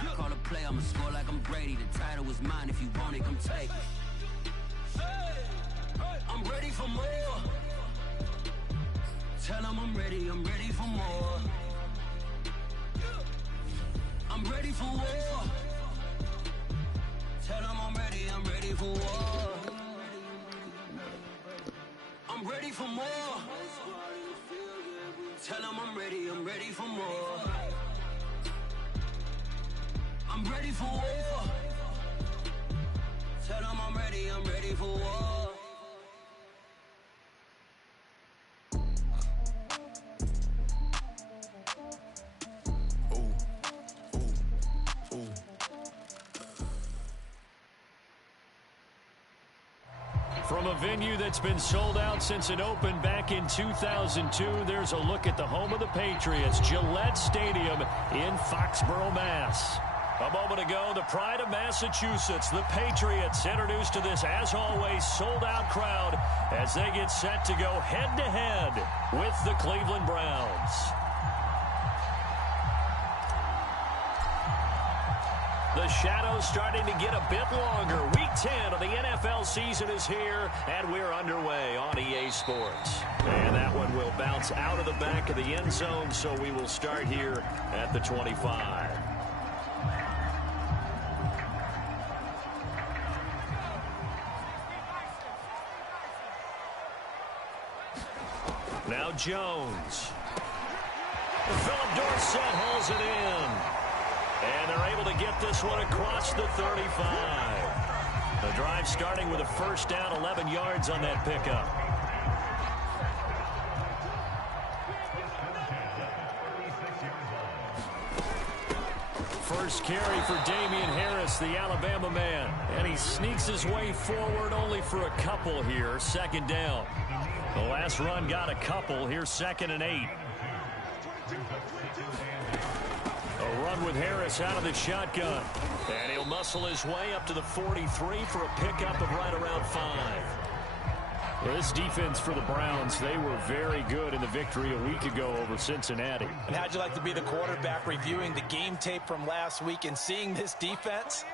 I call a play, I'ma score like I'm Brady. The title is mine, if you want it, come take it. I'm ready for more. Tell them I'm ready for more. I'm ready for war. Tell them I'm ready for war. I'm ready for more. Tell them I'm ready for more. I'm ready for war. Tell them I'm ready for war. From a venue that's been sold out since it opened back in 2002, there's a look at the home of the Patriots, Gillette Stadium in Foxborough, Mass. A moment ago, the pride of Massachusetts, the Patriots, introduced to this, as always, sold-out crowd as they get set to go head-to-head with the Cleveland Browns. The shadow's starting to get a bit longer. Week 10 of the NFL season is here, and we're underway on EA Sports. And that one will bounce out of the back of the end zone, so we will start here at the 25. Now Jones. Philip Dorsett hauls it in. And they're able to get this one across the 35. The drive starting with a first down, 11 yards on that pickup. First carry for Damian Harris, the Alabama man. And he sneaks his way forward only for a couple here. Second down. The last run got a couple. Here's 2nd and 8. A run with Harris out of the shotgun. And he'll muscle his way up to the 43 for a pickup of right around 5. This defense for the Browns, they were very good in the victory a week ago over Cincinnati. And how'd you like to be the quarterback reviewing the game tape from last week and seeing this defense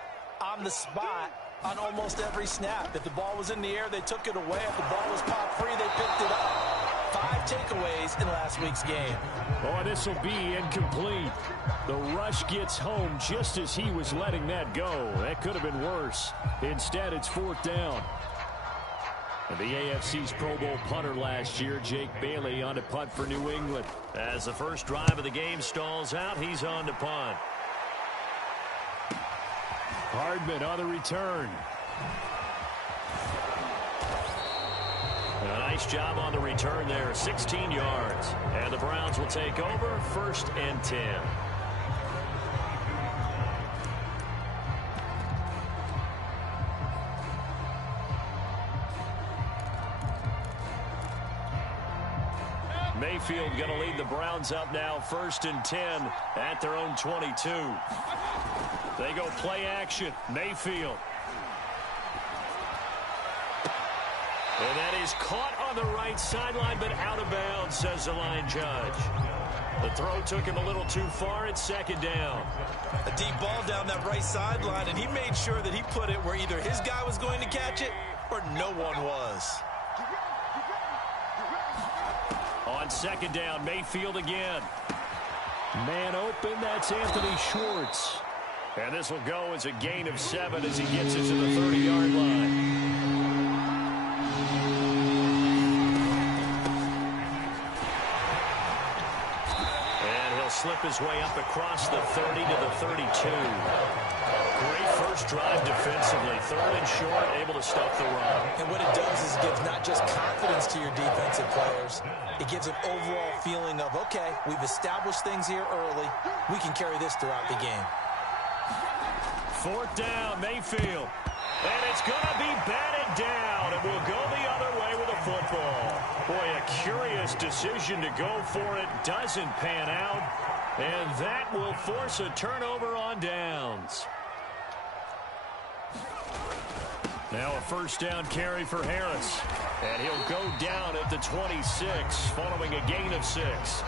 on the spot on almost every snap? If the ball was in the air, they took it away. If the ball was popped free, they picked it up. 5 takeaways in last week's game. Oh, this will be incomplete. The rush gets home just as he was letting that go. That could have been worse. Instead, it's 4th down. And the AFC's Pro Bowl punter last year, Jake Bailey, on to punt for New England. As the first drive of the game stalls out, he's on to punt. Hardman on the return. A nice job on the return there, 16 yards. And the Browns will take over, 1st and 10. Mayfield going to lead the Browns up now, 1st and 10 at their own 22. They go play action. Mayfield. And that is caught on the right sideline, but out of bounds, says the line judge. The throw took him a little too far. It's 2nd down. A deep ball down that right sideline, and he made sure that he put it where either his guy was going to catch it or no one was. On 2nd down, Mayfield again. Man open, that's Anthony Schwartz. And this will go as a gain of 7 as he gets it to the 30-yard line. Slip his way up across the 30 to the 32. Great first drive defensively. 3rd and short, able to stop the run. And what it does is it gives not just confidence to your defensive players, it gives an overall feeling of, okay, we've established things here early. We can carry this throughout the game. 4th down, Mayfield. And it's going to be batted down, and we'll go the other way with a football. Boy, a curious decision to go for it. Doesn't pan out. And that will force a turnover on downs. Now a 1st down carry for Harris. And he'll go down at the 26 following a gain of 6.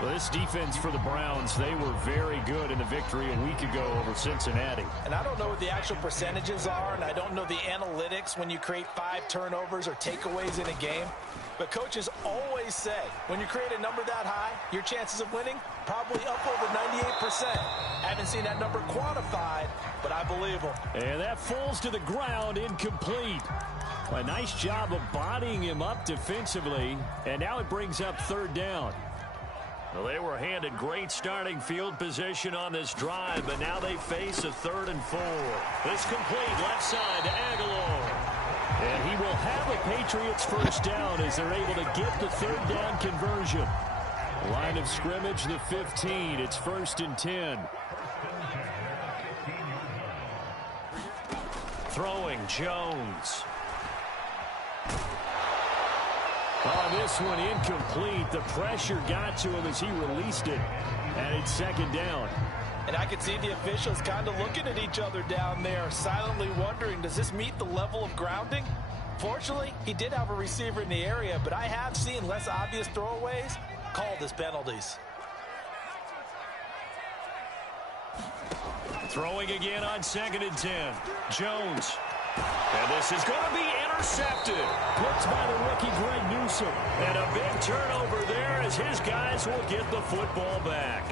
Well, this defense for the Browns, they were very good in the victory a week ago over Cincinnati. And I don't know what the actual percentages are, and I don't know the analytics when you create 5 turnovers or takeaways in a game. But coaches always say, when you create a number that high, your chances of winning probably up over 98%. Haven't seen that number quantified, but I believe them. And that falls to the ground, incomplete. A nice job of bodying him up defensively, and now it brings up 3rd down. Well, they were handed great starting field position on this drive, but now they face a 3rd and 4. It's complete left side to Aguilar. And he will have a Patriots first down as they're able to get the 3rd down conversion. Line of scrimmage, the 15. It's 1st and 10. Throwing, Jones. On this one, incomplete. The pressure got to him as he released it. And it's 2nd down. And I could see the officials kind of looking at each other down there, silently wondering, does this meet the level of grounding? Fortunately, he did have a receiver in the area, but I have seen less obvious throwaways called as penalties. Throwing again on 2nd and 10. Jones. And this is going to be intercepted. Picked by the rookie Greg Newsome. And a big turnover there as his guys will get the football back.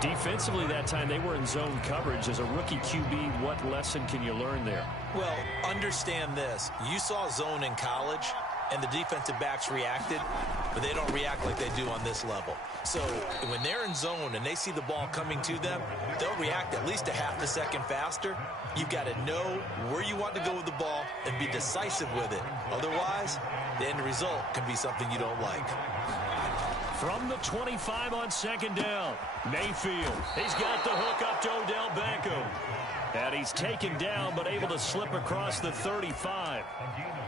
Defensively that time, they were in zone coverage. As a rookie QB, what lesson can you learn there? Well, understand this. You saw zone in college, and the defensive backs reacted, but they don't react like they do on this level. So when they're in zone and they see the ball coming to them, they'll react at least a half a second faster. You've got to know where you want to go with the ball and be decisive with it. Otherwise, the end result can be something you don't like. From the 25 on 2nd down, Mayfield. He's got the hook up to Odell Beckham. And he's taken down but able to slip across the 35.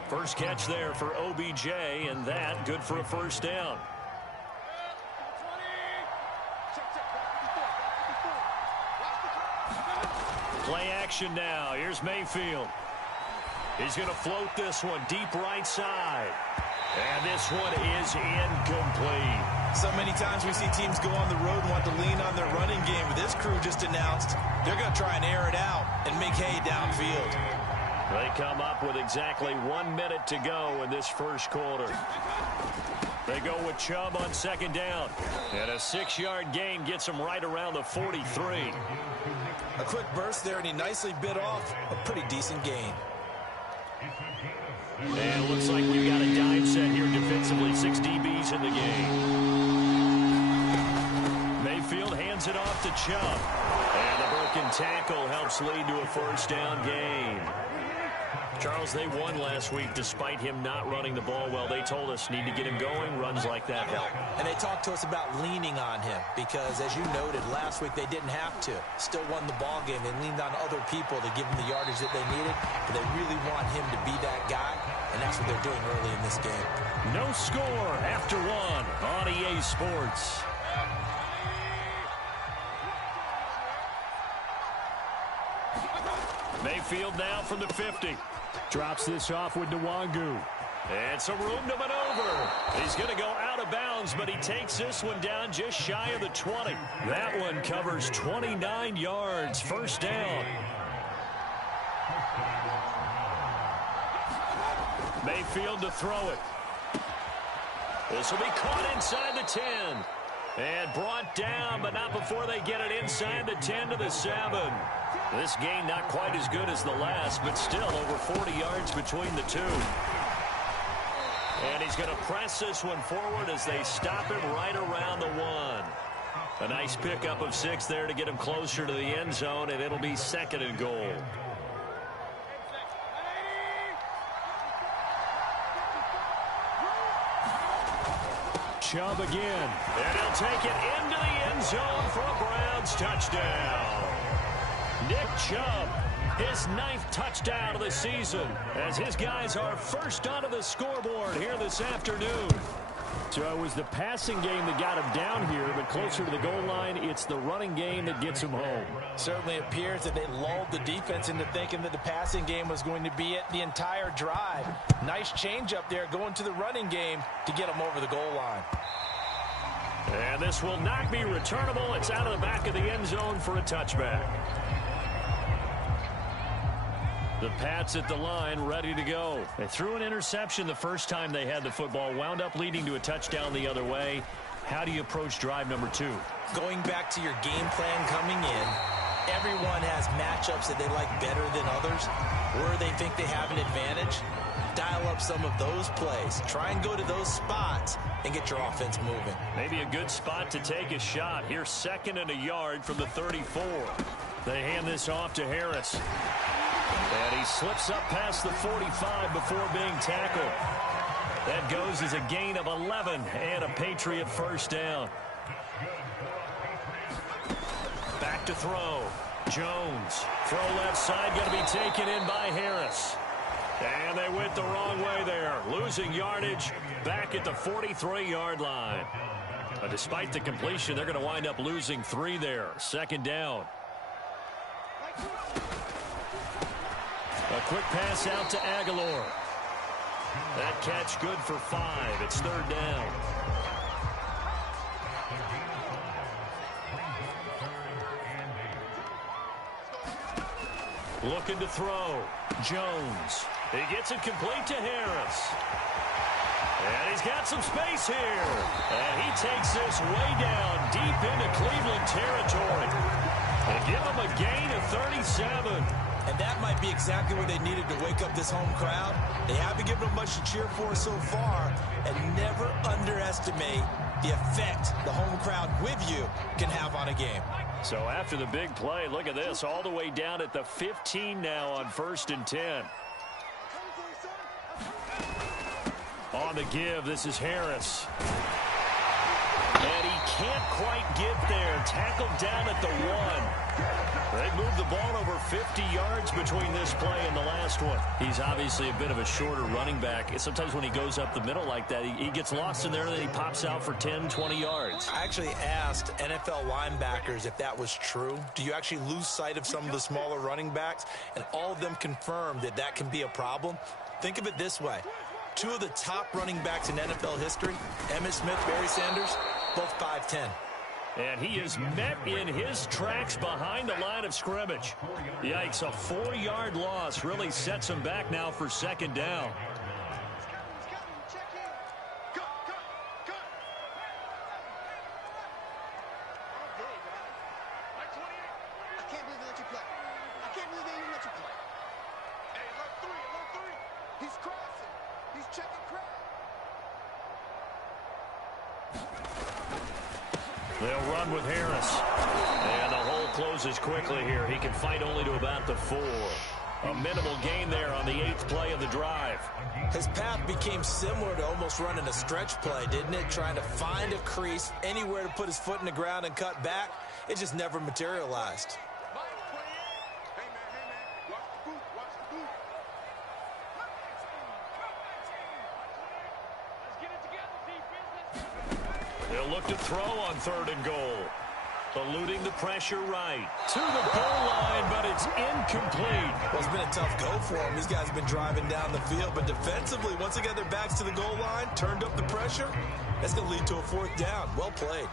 First catch there for OBJ, and that good for a 1st down. Play action now. Here's Mayfield. He's going to float this one deep right side. And this one is incomplete. So many times we see teams go on the road and want to lean on their running game. But this crew just announced they're going to try and air it out and make hay downfield. They come up with exactly 1 minute to go in this first quarter. They go with Chubb on 2nd down. And a 6-yard gain gets them right around the 43. A quick burst there, and he nicely bit off a pretty decent gain. And it looks like we've got a dive set here defensively. 6 DBs in the game. Mayfield hands it off to Chubb. And the broken tackle helps lead to a 1st down gain. Charles, they won last week despite him not running the ball well. They told us need to get him going. Runs like that help. And they talked to us about leaning on him because, as you noted, last week they didn't have to. Still won the ball game. They leaned on other people to give him the yardage that they needed. But they really want him to be that guy, and that's what they're doing early in this game. No score after 1 on EA Sports. Mayfield now from the 50. Drops this off with Nwangu. And some room to maneuver. He's going to go out of bounds, but he takes this one down just shy of the 20. That one covers 29 yards. 1st down. Mayfield to throw it. This will be caught inside the 10. And brought down, but not before they get it inside the 10 to the 7. This gain not quite as good as the last, but still over 40 yards between the two. And he's going to press this one forward as they stop him right around the 1. A nice pickup of 6 there to get him closer to the end zone, and it'll be 2nd and goal. Chubb again. And he'll take it into the end zone for a Browns touchdown. Nick Chubb, his 9th touchdown of the season, as his guys are first onto the scoreboard here this afternoon. So it was the passing game that got him down here, but closer to the goal line, it's the running game that gets him home. Certainly appears that they lulled the defense into thinking that the passing game was going to be it the entire drive. Nice change up there going to the running game to get him over the goal line. And this will not be returnable. It's out of the back of the end zone for a touchback. The Pats at the line, ready to go. They threw an interception the first time they had the football, wound up leading to a touchdown the other way. How do you approach drive number 2? Going back to your game plan coming in, everyone has matchups that they like better than others, where they think they have an advantage. Dial up some of those plays. Try and go to those spots and get your offense moving. Maybe a good spot to take a shot. Here's 2nd and a yard from the 34. They hand this off to Harris. And he slips up past the 45 before being tackled. That goes as a gain of 11 and a Patriot first down. Back to throw. Jones. Throw left side, going to be taken in by Harris. And they went the wrong way there. Losing yardage back at the 43-yard line. But despite the completion, they're going to wind up losing 3 there. 2nd down. A quick pass out to Aguilar. That catch good for 5. It's 3rd down. Looking to throw. Jones. He gets it complete to Harris. And he's got some space here. And he takes this way down deep into Cleveland territory. And give him a gain of 37. And that might be exactly what they needed to wake up this home crowd. They haven't given them much to cheer for so far. And never underestimate the effect the home crowd with you can have on a game. So after the big play, look at this. All the way down at the 15 now on 1st and 10. On the give, this is Harris. And he can't quite get there. Tackled down at the 1. They moved the ball over 50 yards between this play and the last one. He's obviously a bit of a shorter running back. Sometimes when he goes up the middle like that, he gets lost in there and then he pops out for 10, 20 yards. I actually asked NFL linebackers if that was true. Do you actually lose sight of some of the smaller running backs? And all of them confirmed that that can be a problem. Think of it this way. 2 of the top running backs in NFL history, Emmitt Smith, Barry Sanders, both 5'10". And he is met in his tracks behind the line of scrimmage. Yikes, a 4-yard loss really sets him back now for 2nd down. They'll run with Harris. And the hole closes quickly here. He can fight only to about the 4. A minimal gain there on the 8th play of the drive. His path became similar to almost running a stretch play, didn't it? Trying to find a crease, anywhere to put his foot in the ground and cut back. It just never materialized. They'll look to throw on 3rd and goal. Eluding the pressure right. To the goal line, but it's incomplete. Well, it's been a tough go for him. These guys have been driving down the field, but defensively, once they got their backs to the goal line, turned up the pressure, that's going to lead to a 4th down. Well played.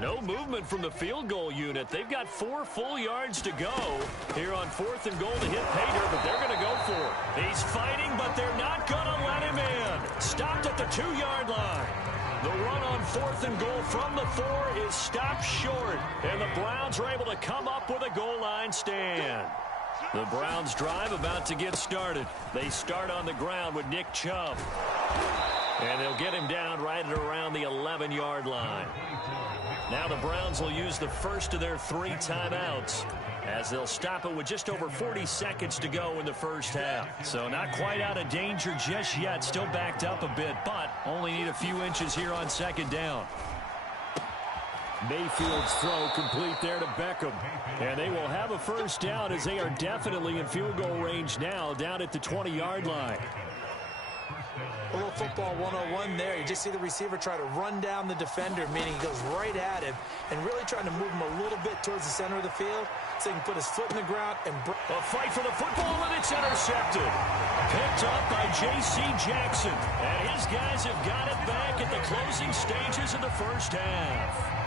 No movement from the field goal unit. They've got 4 full yards to go here on 4th and goal to hit Pater, but they're going to go for it. He's fighting, but they're not going to let him in. Stopped at the 2-yard line. The run on 4th and goal from the 4 is stopped short, and the Browns are able to come up with a goal line stand. The Browns drive about to get started. They start on the ground with Nick Chubb. And they'll get him down right at around the 11-yard line. Now the Browns will use the first of their 3 timeouts, as they'll stop it with just over 40 seconds to go in the first half. So not quite out of danger just yet. Still backed up a bit, but only need a few inches here on 2nd down. Mayfield's throw complete there to Beckham. And they will have a first down as they are definitely in field goal range now down at the 20-yard line. A little football 101 there. You just see the receiver try to run down the defender, meaning he goes right at him and really trying to move him a little bit towards the center of the field so he can put his foot in the ground and a fight for the football, and it's intercepted. Picked up by J.C. Jackson. And his guys have got it back at the closing stages of the first half.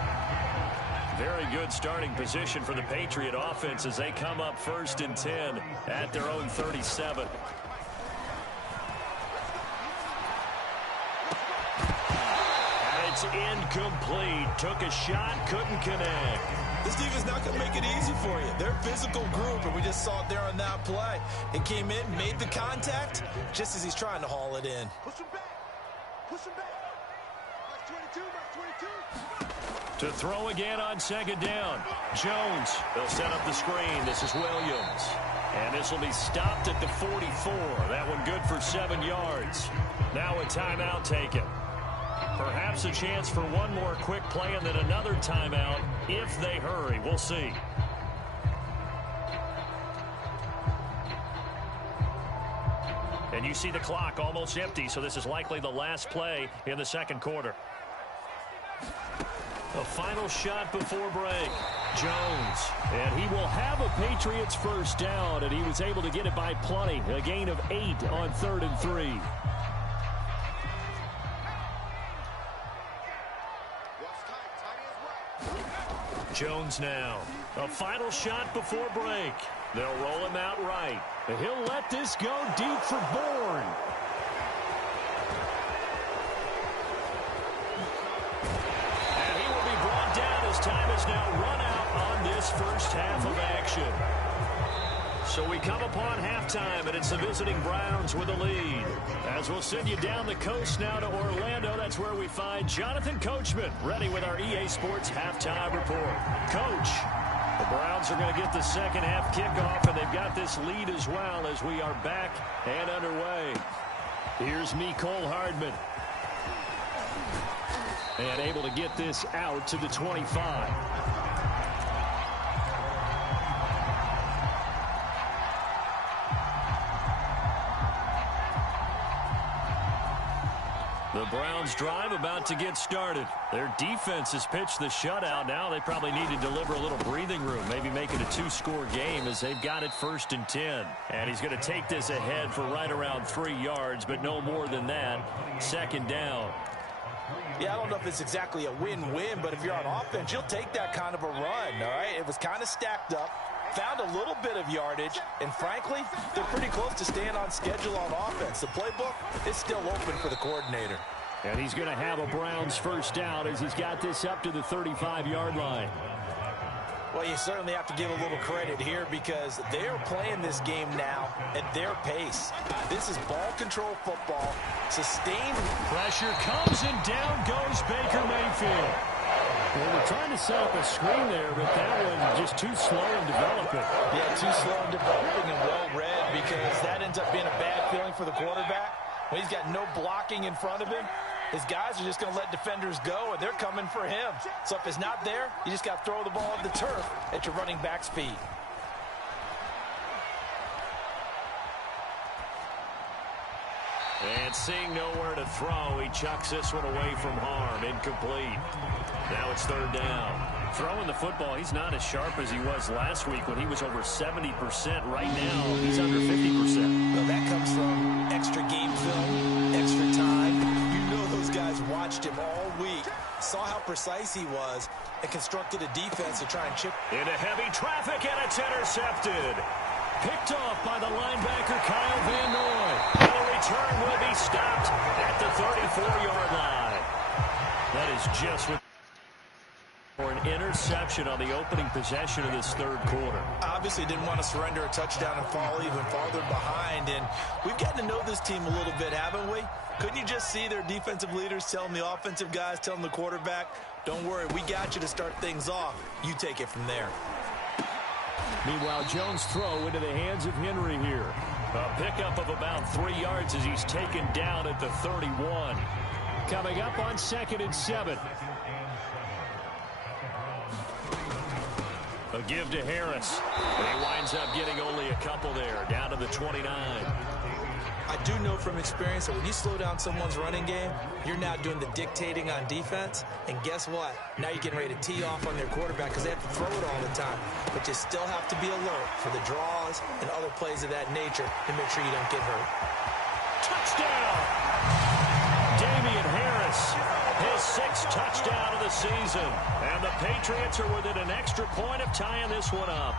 Very good starting position for the Patriot offense as they come up 1st and 10 at their own 37. It's incomplete. Took a shot, couldn't connect. This defense not going to make it easy for you. They're a physical group, and we just saw it there on that play. It came in, made the contact, just as he's trying to haul it in. Push him back. Push him back. That's 22, that's 22. To throw again on 2nd down. Jones. They'll set up the screen. This is Williams. And this will be stopped at the 44. That one good for 7 yards. Now a timeout taken. Perhaps a chance for one more quick play and then another timeout if they hurry. We'll see. And you see the clock almost empty, so this is likely the last play in the 2nd quarter. A final shot before break. Jones. And he will have a Patriots first down, and he was able to get it by plenty. A gain of 8 on 3rd and 3. Jones now. A final shot before break. They'll roll him out right. And he'll let this go deep for Bourne. And he will be brought down as time has now run out on this first half of action. So we come upon halftime, and it's the visiting Browns with a lead. As we'll send you down the coast now to Orlando, that's where we find Jonathan Coachman, ready with our EA Sports halftime report. Coach, the Browns are going to get the second half kickoff, and they've got this lead as well as we are back and underway. Here's Mecole Hardman. And able to get this out to the 25. The Browns drive about to get started. Their defense has pitched the shutout. Now they probably need to deliver a little breathing room, maybe make it a 2-score game as they've got it 1st and 10. And he's going to take this ahead for right around 3 yards, but no more than that. 2nd down. Yeah, I don't know if it's exactly a win-win, but if you're on offense, you'll take that kind of a run, all right? It was kind of stacked up. Found a little bit of yardage, and frankly, they're pretty close to staying on schedule on offense. The playbook is still open for the coordinator. And he's going to have a Browns first down as he's got this up to the 35-yard line. Well, you certainly have to give a little credit here because they're playing this game now at their pace. This is ball control football, sustained. Pressure comes and down goes Baker Mayfield. Well, we're trying to set up a screen there, but that one just too slow in developing. Yeah, too slow in developing and well-read because that ends up being a bad feeling for the quarterback. When he's got no blocking in front of him, his guys are just going to let defenders go, and they're coming for him. So if it's not there, you just got to throw the ball at the turf at your running back speed. And seeing nowhere to throw, he chucks this one away from harm. Incomplete. Now it's 3rd down. Throwing the football, he's not as sharp as he was last week when he was over 70%. Right now, he's under 50%. Well, that comes from extra game film, extra time. You know those guys watched him all week, saw how precise he was, and constructed a defense to try and chip. Into heavy traffic, and it's intercepted. Picked off by the linebacker, Kyle Van Noy. And the return will be stopped at the 34-yard line. That is just what... for an interception on the opening possession of this 3rd quarter. Obviously didn't want to surrender a touchdown and fall even farther behind. And we've gotten to know this team a little bit, haven't we? Couldn't you just see their defensive leaders telling the offensive guys, telling the quarterback, don't worry, we got you to start things off. You take it from there. Meanwhile, Jones' throw into the hands of Henry here. A pickup of about 3 yards as he's taken down at the 31. Coming up on 2nd and 7. A give to Harris. And he winds up getting only a couple there, down to the 29. I do know from experience that when you slow down someone's running game, you're now doing the dictating on defense. And guess what? Now you're getting ready to tee off on their quarterback because they have to throw it all the time. But you still have to be alert for the draws and other plays of that nature to make sure you don't get hurt. Touchdown! Damian Harris, his 6th touchdown of the season. And the Patriots are within an extra point of tying this one up.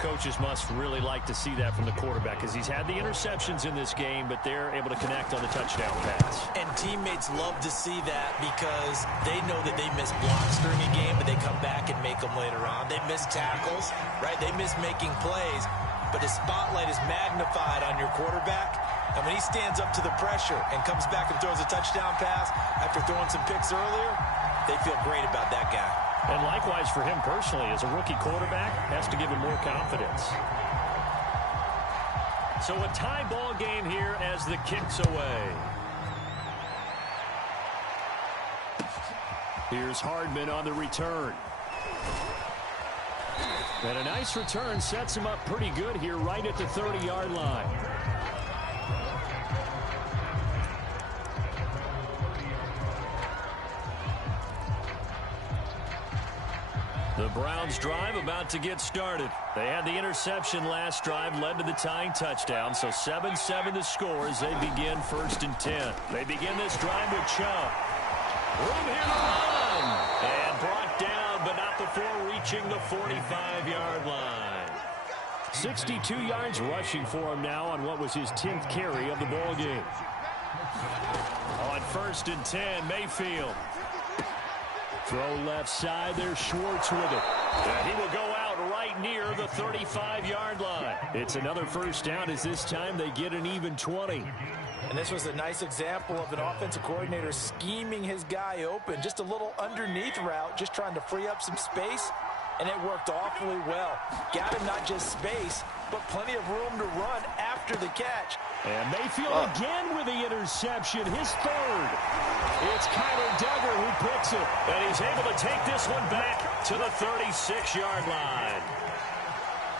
Coaches must really like to see that from the quarterback because he's had the interceptions in this game, but they're able to connect on the touchdown pass. And teammates love to see that because they know that they miss blocks during a game, but they come back and make them later on. They miss tackles, right? They miss making plays, but the spotlight is magnified on your quarterback. And when he stands up to the pressure and comes back and throws a touchdown pass after throwing some picks earlier, they feel great about that guy. And likewise for him personally, as a rookie quarterback, has to give him more confidence. So a tie ball game here as the kick's away. Here's Hardman on the return. And a nice return sets him up pretty good here right at the 30-yard line. The Browns drive about to get started. They had the interception last drive, led to the tying touchdown. So 7-7 the score as they begin 1st and 10. They begin this drive with Chubb. Room here to run. And brought down, but not before reaching the 45-yard line. 62 yards rushing for him now on what was his 10th carry of the ball game. On 1st and 10, Mayfield. Throw left side, there's Schwartz with it. And he will go out right near the 35-yard line. It's another first down as this time they get an even 20. And this was a nice example of an offensive coordinator scheming his guy open. Just a little underneath route, just trying to free up some space. And it worked awfully well. Got him not just space, but plenty of room to run after the catch. And Mayfield again with the interception, his 3rd. It's Kyler Duggar who picks it. And he's able to take this one back to the 36-yard line.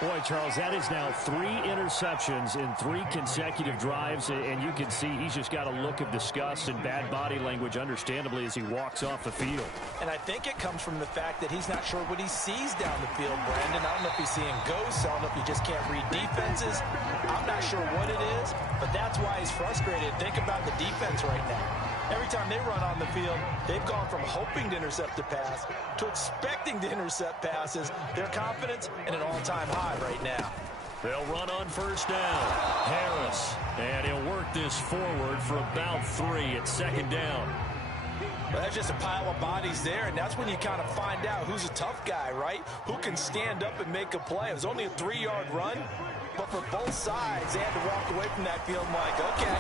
Boy, Charles, that is now 3 interceptions in 3 consecutive drives, and you can see he's just got a look of disgust and bad body language, understandably, as he walks off the field. And I think it comes from the fact that he's not sure what he sees down the field, Brandon. I don't know if he's seeing ghosts. I don't know if he just can't read defenses. I'm not sure what it is, but that's why he's frustrated. Think about the defense right now. Every time they run on the field, they've gone from hoping to intercept a pass to expecting to intercept passes. Their confidence at an all-time high right now. They'll run on 1st down. Harris. And he'll work this forward for about 3 at 2nd down. Well, that's just a pile of bodies there, and that's when you kind of find out who's a tough guy, right? Who can stand up and make a play. It was only a 3-yard run, but for both sides, they had to walk away from that field like, okay,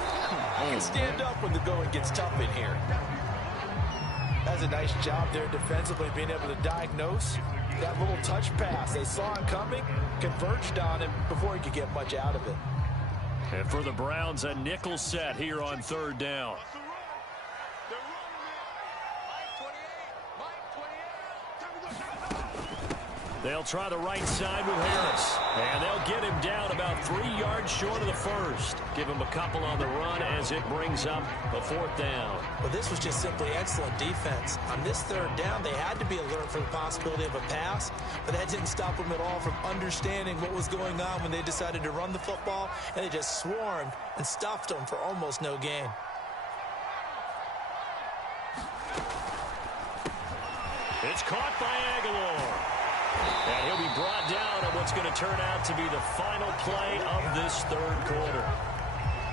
I can stand up when the going gets tough in here. That's a nice job there defensively, being able to diagnose that little touch pass. They saw him coming, converged on him before he could get much out of it. And for the Browns, a nickel set here on 3rd down. They'll try the right side with Harris. And they'll get him down about 3 yards short of the 1st. Give him a couple on the run as it brings up the 4th down. Well, this was just simply excellent defense. On this 3rd down, they had to be alert for the possibility of a pass, but that didn't stop them at all from understanding what was going on when they decided to run the football, and they just swarmed and stuffed them for almost no gain. It's caught by Aguilar. And he'll be brought down on what's going to turn out to be the final play of this 3rd quarter.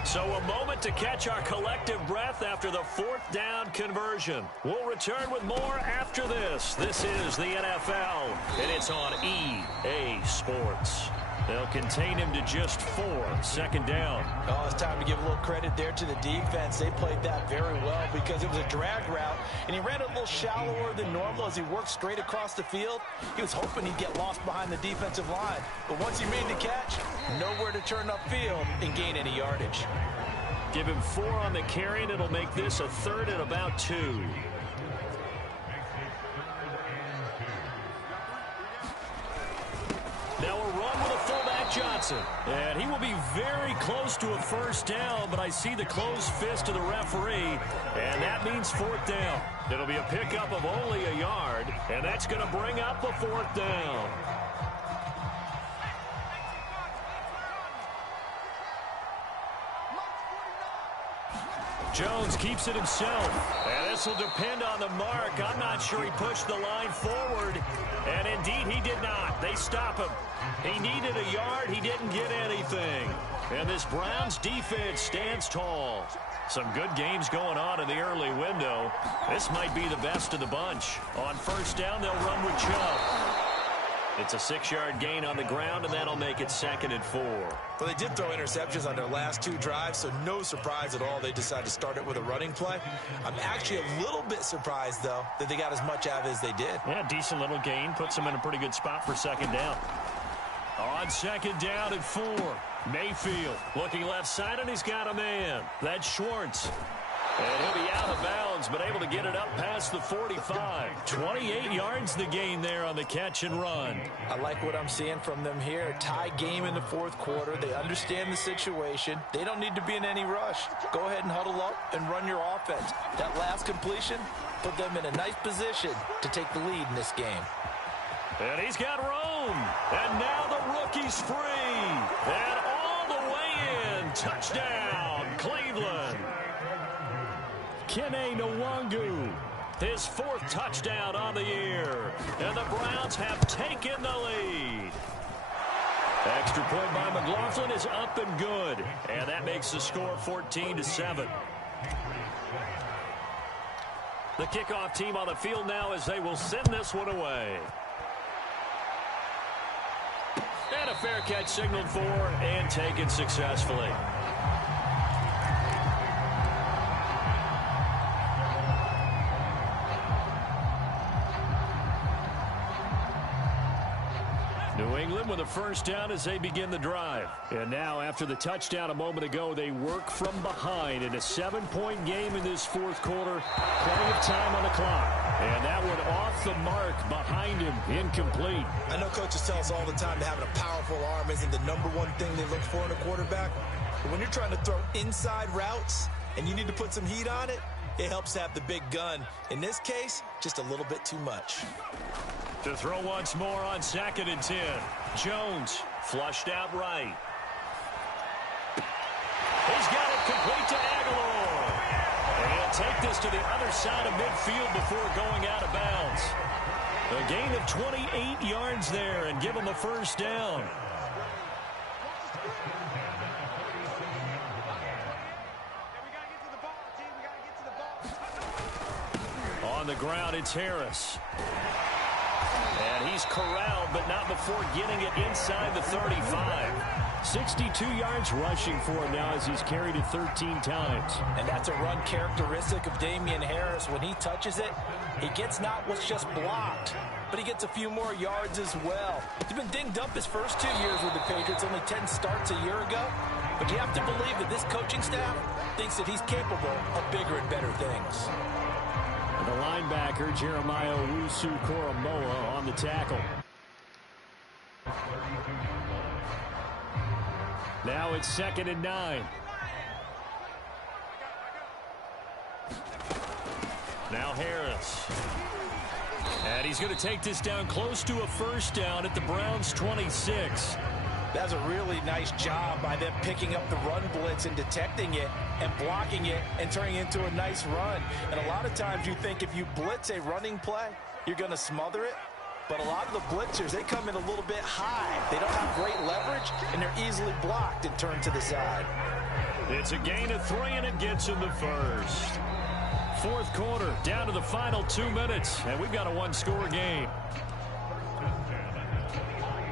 So a moment to catch our collective breath after the 4th down conversion. We'll return with more after this. This is the NFL, and it's on EA Sports. They'll contain him to just 4, 2nd down. Oh, it's time to give a little credit there to the defense. They played that very well because it was a drag route, and he ran a little shallower than normal as he worked straight across the field. He was hoping he'd get lost behind the defensive line, but once he made the catch, nowhere to turn upfield and gain any yardage. Give him 4 on the carry, and it'll make this a 3rd and about 2. Now a run with a fullback Johnson. And he will be very close to a first down, but I see the closed fist of the referee, and that means fourth down. It'll be a pickup of only a yard, and that's going to bring up a fourth down. Jones keeps it himself, and this will depend on the mark. I'm not sure he pushed the line forward, and indeed he did not. They stop him. He needed a yard. He didn't get anything. And this Browns defense stands tall. Some good games going on in the early window. This might be the best of the bunch. On first down, they'll run with Chubb. It's a 6-yard gain on the ground, and that'll make it 2nd and 4. Well, they did throw interceptions on their last 2 drives, so no surprise at all they decided to start it with a running play. I'm actually a little bit surprised, though, that they got as much out of it as they did. Yeah, decent little gain. Puts them in a pretty good spot for 2nd down. On 2nd down and 4, Mayfield looking left side, and he's got a man. That's Schwartz. And he'll be out of bounds, but able to get it up past the 45. 28 yards the gain there on the catch and run. I like what I'm seeing from them here. Tie game in the 4th quarter. They understand the situation. They don't need to be in any rush. Go ahead and huddle up and run your offense. That last completion put them in a nice position to take the lead in this game. And he's got room. And now the rookie's free. And all the way in. Touchdown, Cleveland. Kene Nwangu, his 4th touchdown on the year. And the Browns have taken the lead. Extra point by McLaughlin is up and good. And that makes the score 14-7. The kickoff team on the field now as they will send this one away. And a fair catch signaled for and taken successfully. New England with a first down as they begin the drive. And now, after the touchdown a moment ago, they work from behind in a 7-point game in this 4th quarter. Plenty of time on the clock. And that one off the mark behind him, incomplete. I know coaches tell us all the time that having a powerful arm isn't the #1 thing they look for in a quarterback. But when you're trying to throw inside routes and you need to put some heat on it, it helps to have the big gun. In this case, just a little bit too much. To throw once more on 2nd and 10. Jones flushed out right. He's got it complete to Aguilar. And he'll take this to the other side of midfield before going out of bounds. A gain of 28 yards there and give him a first down. On the ground, it's Harris. And he's corralled, but not before getting it inside the 35. 62 yards rushing for him now as he's carried it 13 times. And that's a run characteristic of Damian Harris. When he touches it, he gets not what's just blocked, but he gets a few more yards as well. He's been dinged up his first 2 years with the Patriots, only 10 starts a year ago. But you have to believe that this coaching staff thinks that he's capable of bigger and better things. The linebacker, Jeremiah Owusu-Koramoah, on the tackle. Now it's 2nd and 9. Now Harris. And he's going to take this down close to a first down at the Browns' 26. That's a really nice job by them picking up the run blitz and detecting it and blocking it and turning it into a nice run. And a lot of times you think if you blitz a running play, you're going to smother it. But a lot of the blitzers, they come in a little bit high. They don't have great leverage, and they're easily blocked and turned to the side. It's a gain of 3, and it gets in the first. 4th quarter, down to the final 2 minutes, and we've got a 1-score game.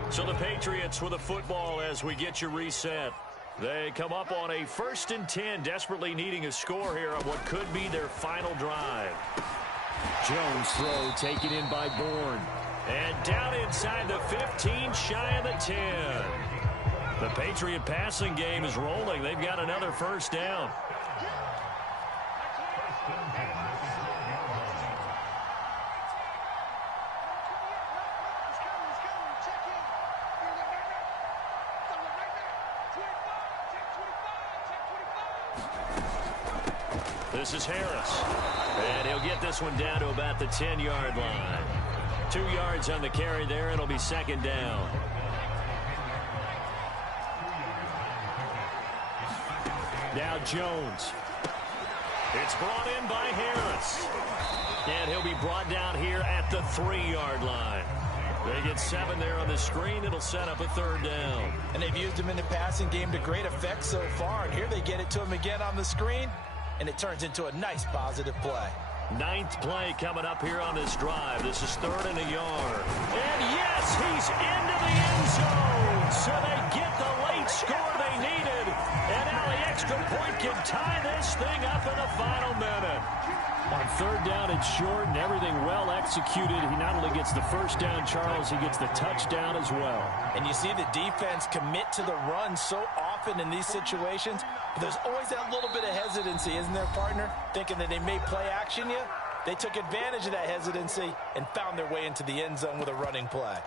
So the Patriots with a football as we get you reset. They come up on a 1st and 10, desperately needing a score here on what could be their final drive. Jones throw taken in by Bourne. And down inside the 15, shy of the 10. The Patriot passing game is rolling. They've got another first down. This is Harris. And he'll get this one down to about the 10-yard line. 2 yards on the carry there. It'll be second down. Now Jones. It's brought in by Harris. And he'll be brought down here at the 3-yard line. They get 7 there on the screen. It'll set up a third down. And they've used him in the passing game to great effect so far. And here they get it to him again on the screen. And it turns into a nice positive play. 9th play coming up here on this drive. This is 3rd and a yard. And yes, he's into the end zone. So they get the late score they needed. And now the extra point can tie this thing up in the final minute. On 3rd down and short and everything well executed, he not only gets the first down, Charles, he gets the touchdown as well. And you see the defense commit to the run so often in these situations. But there's always that little bit of hesitancy, isn't there, partner? Thinking that they may play action you. They took advantage of that hesitancy and found their way into the end zone with a running play.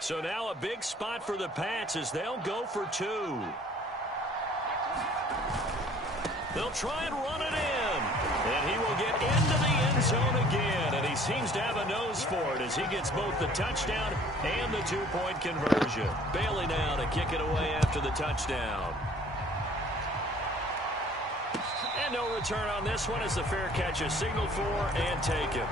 So now a big spot for the Pats as they'll go for 2. They'll try and run it in. And he will get into the end zone again. And he seems to have a nose for it as he gets both the touchdown and the 2-point conversion. Bailey now to kick it away after the touchdown. And no return on this one as the fair catch is signaled for and taken.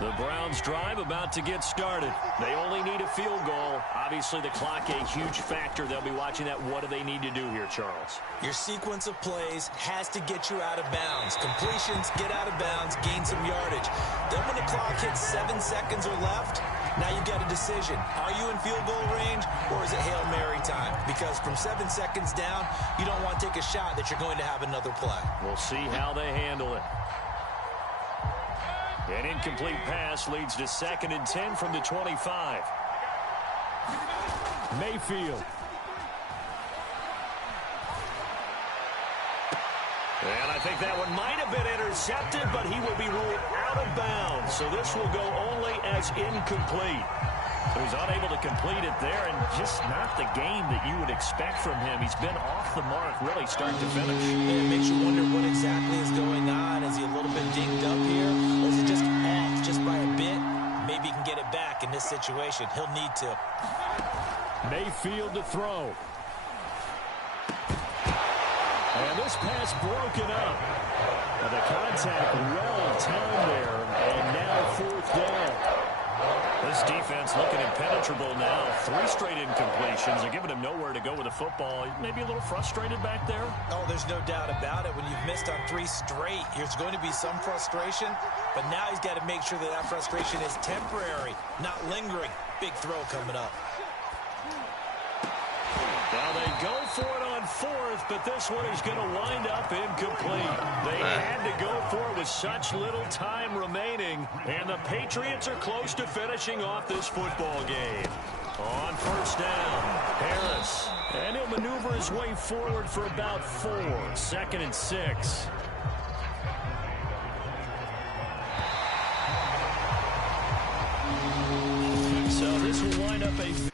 The Browns drive about to get started. They only need a field goal. Obviously, the clock a huge factor. They'll be watching that. What do they need to do here, Charles? Your sequence of plays has to get you out of bounds. Completions, get out of bounds, gain some yardage. Then when the clock hits 7 seconds or left, now you've got a decision. Are you in field goal range or is it Hail Mary time? Because from 7 seconds down, you don't want to take a shot that you're going to have another play. We'll see how they handle it. An incomplete pass leads to 2nd and 10 from the 25. Mayfield. And I think that one might have been intercepted, but he will be ruled out of bounds. So this will go only as incomplete. So he's unable to complete it there, and just not the game that you would expect from him. He's been off the mark, really, start to finish. It makes you wonder what exactly is going on. Is he a little bit dinged up here, or is it just off just by a bit? Maybe he can get it back in this situation. He'll need to. Mayfield to throw. And this pass broken up. And the contact well timed there, and now 4th down. This defense looking impenetrable now. 3 straight incompletions. They're giving him nowhere to go with the football. Maybe a little frustrated back there. Oh, there's no doubt about it. When you've missed on 3 straight, there's going to be some frustration. But now he's got to make sure that that frustration is temporary, not lingering. Big throw coming up. Now they go for it on 4th, but this one is going to wind up incomplete. They had to go for it with such little time remaining, and the Patriots are close to finishing off this football game. On 1st down, Harris. And he'll maneuver his way forward for about 4. 2nd and 6. So this will wind up a